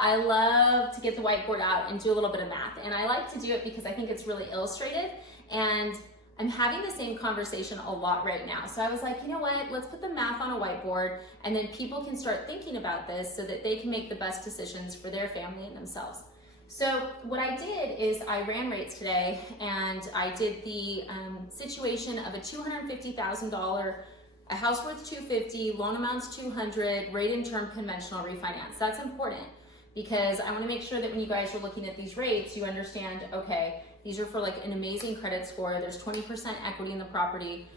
I love to get the whiteboard out and do a little bit of math. And I like to do it because I think it's really illustrative, and I'm having the same conversation a lot right now. So I was like, you know what, let's put the math on a whiteboard, and then people can start thinking about this so that they can make the best decisions for their family and themselves. So what I did is I ran rates today, and I did the situation of a $250,000, a house worth $250,000, loan amounts $200,000, rate and term conventional refinance. That's important because I want to make sure that when you guys are looking at these rates, you understand, okay, these are for like an amazing credit score. There's 20% equity in the property.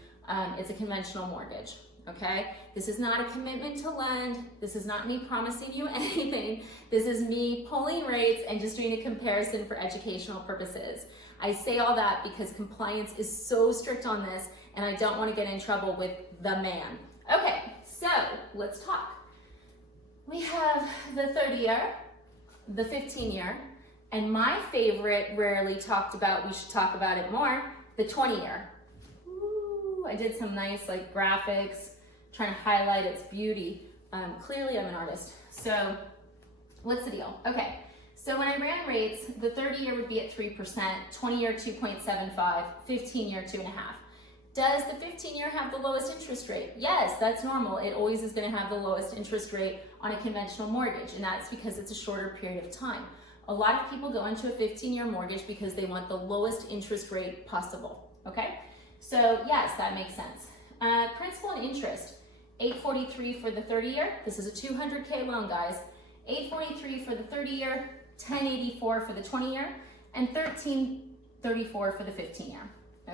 It's a conventional mortgage, okay? This is not a commitment to lend. This is not me promising you anything. This is me pulling rates and just doing a comparison for educational purposes. I say all that because compliance is so strict on this, and I don't want to get in trouble with the man. Okay, so let's talk. We have the 30-year, the 15-year, and my favorite, rarely talked about, we should talk about it more, the 20-year. Ooh, I did some nice like graphics, trying to highlight its beauty. Clearly I'm an artist. So what's the deal? Okay, so when I ran rates, the 30-year would be at 3%, 20-year 2.75, 15-year 2.5. Does the 15-year have the lowest interest rate? Yes, that's normal. It always is going to have the lowest interest rate on a conventional mortgage, and that's because it's a shorter period of time. A lot of people go into a 15-year mortgage because they want the lowest interest rate possible, okay? So yes, that makes sense. Principal and interest, $843 for the 30-year. This is a $200K loan, guys. $843 for the 30-year, $1,084 for the 20-year, and $1,334 for the 15-year.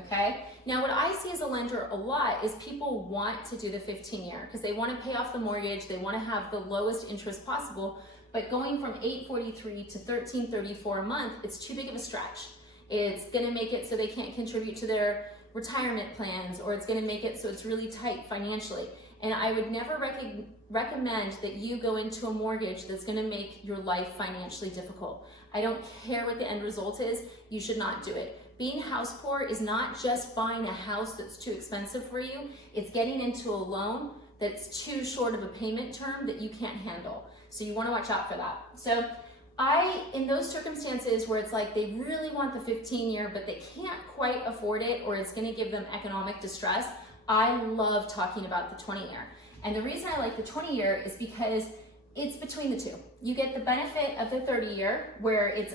Okay, now what I see as a lender a lot is people want to do the 15-year because they want to pay off the mortgage, they want to have the lowest interest possible, but going from $843 to $1,334 a month, it's too big of a stretch. It's going to make it so they can't contribute to their retirement plans, or it's going to make it so it's really tight financially. And I would never recommend that you go into a mortgage that's going to make your life financially difficult. I don't care what the end result is, you should not do it. Being house poor is not just buying a house that's too expensive for you, it's getting into a loan that's too short of a payment term that you can't handle. So you want to watch out for that. So in those circumstances where it's like they really want the 15-year, but they can't quite afford it, or it's going to give them economic distress, I love talking about the 20-year. And the reason I like the 20-year is because it's between the two. You get the benefit of the 30-year, where it's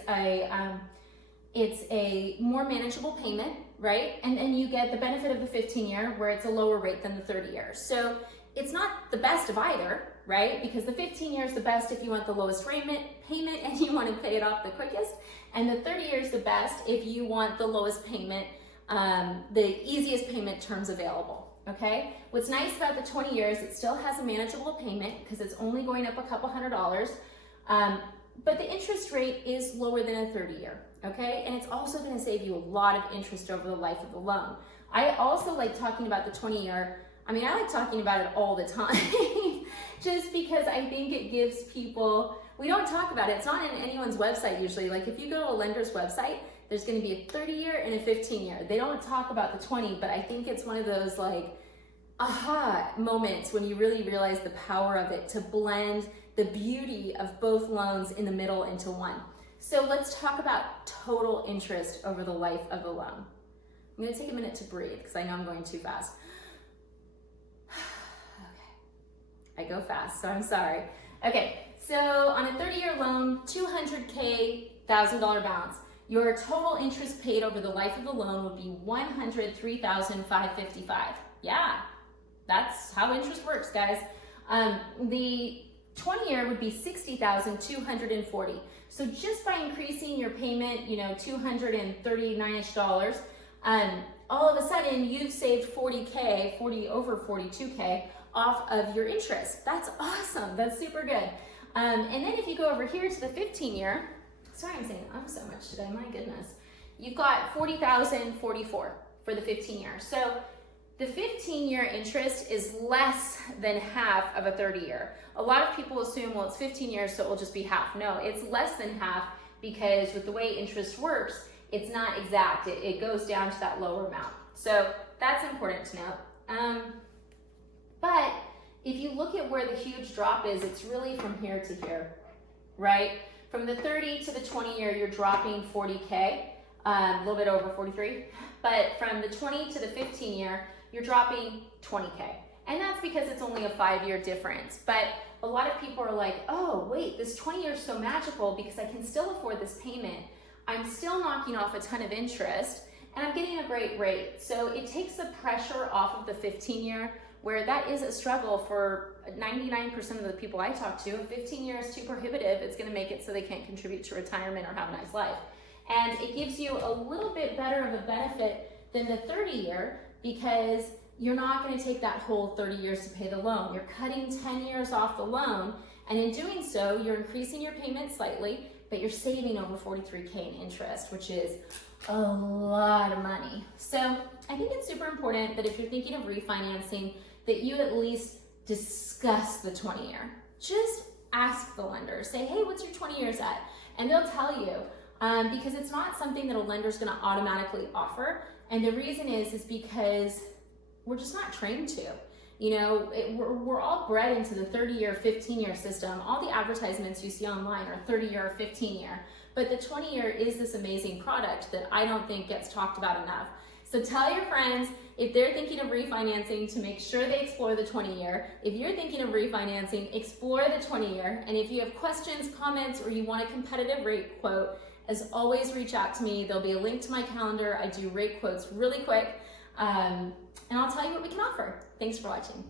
a more manageable payment, right? And then you get the benefit of the 15-year, where it's a lower rate than the 30-year. So it's not the best of either, right? Because the 15-year is the best if you want the lowest payment and you want to pay it off the quickest. And the 30-year is the best if you want the lowest payment, the easiest payment terms available, okay? What's nice about the 20 years, it still has a manageable payment because it's only going up a couple $100. But the interest rate is lower than a 30-year, okay? And it's also going to save you a lot of interest over the life of the loan. I also like talking about the 20-year. I mean, I like talking about it all the time just because I think it gives people, we don't talk about it. It's not in anyone's website usually. Like if you go to a lender's website, there's going to be a 30-year and a 15-year. They don't talk about the 20, but I think it's one of those like aha moments when you really realize the power of it to blend the beauty of both loans in the middle into one. So let's talk about total interest over the life of the loan. I'm going to take a minute to breathe because I know I'm going too fast. Okay, I go fast, so I'm sorry. Okay, so on a 30-year loan, $200K, $1,000 balance. Your total interest paid over the life of the loan would be $103,555. Yeah, that's how interest works, guys. The 20-year would be $60,240. So just by increasing your payment, you know, $239-ish, all of a sudden you've saved $40K, over $42K off of your interest. That's awesome. That's super good. And then if you go over here to the 15-year, sorry, I'm saying so much today, my goodness. You've got $40,044 for the 15-year. So the 15-year interest is less than half of a 30-year. A lot of people assume, well, it's 15 years, so it will just be half. No, it's less than half because with the way interest works, it's not exact. It goes down to that lower amount. So that's important to note. But if you look at where the huge drop is, it's really from here to here. right? From the 30 to the 20 year, you're dropping 40K, a little bit over 43. But from the 20 to the 15 year, you're dropping 20K. And that's because it's only a 5-year difference. But a lot of people are like, oh, wait, this 20 years is so magical because I can still afford this payment. I'm still knocking off a ton of interest and I'm getting a great rate. So it takes the pressure off of the 15 year, where that is a struggle for 99% of the people I talk to. 15 years is too prohibitive. It's gonna make it so they can't contribute to retirement or have a nice life. And it gives you a little bit better of a benefit than the 30 year because you're not gonna take that whole 30 years to pay the loan. You're cutting 10 years off the loan, and in doing so, you're increasing your payment slightly, but you're saving over 43K in interest, which is a lot of money. So I think it's super important that if you're thinking of refinancing, that you at least discuss the 20 year. Just ask the lender, say, hey, what's your 20 years at? And they'll tell you, because it's not something that a lender's gonna automatically offer. And the reason is because we're just not trained to. You know, we're all bred into the 30-year, 15-year system. All the advertisements you see online are 30-year or 15-year, but the 20-year is this amazing product that I don't think gets talked about enough. So tell your friends, if they're thinking of refinancing, to make sure they explore the 20-year. If you're thinking of refinancing, explore the 20-year. And if you have questions, comments, or you want a competitive rate quote, as always, reach out to me. There'll be a link to my calendar. I do rate quotes really quick. And I'll tell you what we can offer. Thanks for watching.